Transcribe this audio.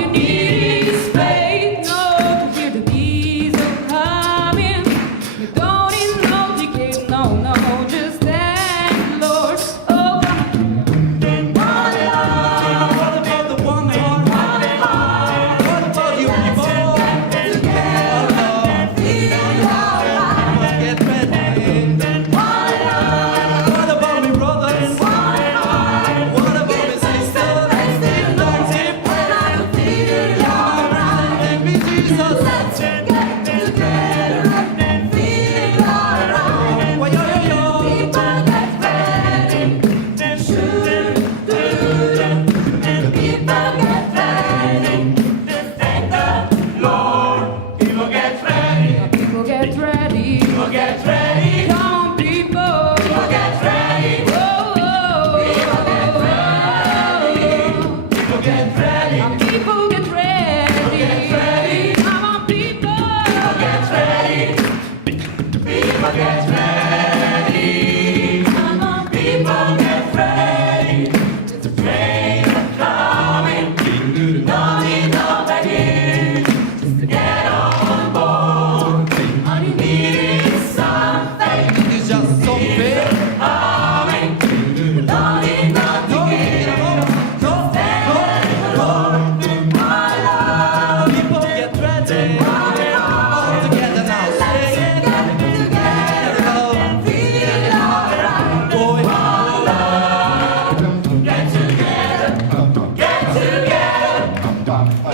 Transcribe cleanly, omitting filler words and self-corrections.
you need is faith. No, to hear the diesel coming. You don't need no ticket, no, just stand, Lord. Oh, come on. What about the one heart? What about you people? Get ready. What about me brothers? What about me sisters? Don't tip. Thank me Jesus. Why, yo, yo, yo. People get ready. Get ready, Come on, people. get ready, Oh, get ready, people get ready. Come on, people. get ready, people get ready, Come on, people get ready. It's a train coming, no need no begging, just to get on board. All you need is something, It's just so big. coming, no need no ticket. People get ready. All together now. Sing. Boy. Get together,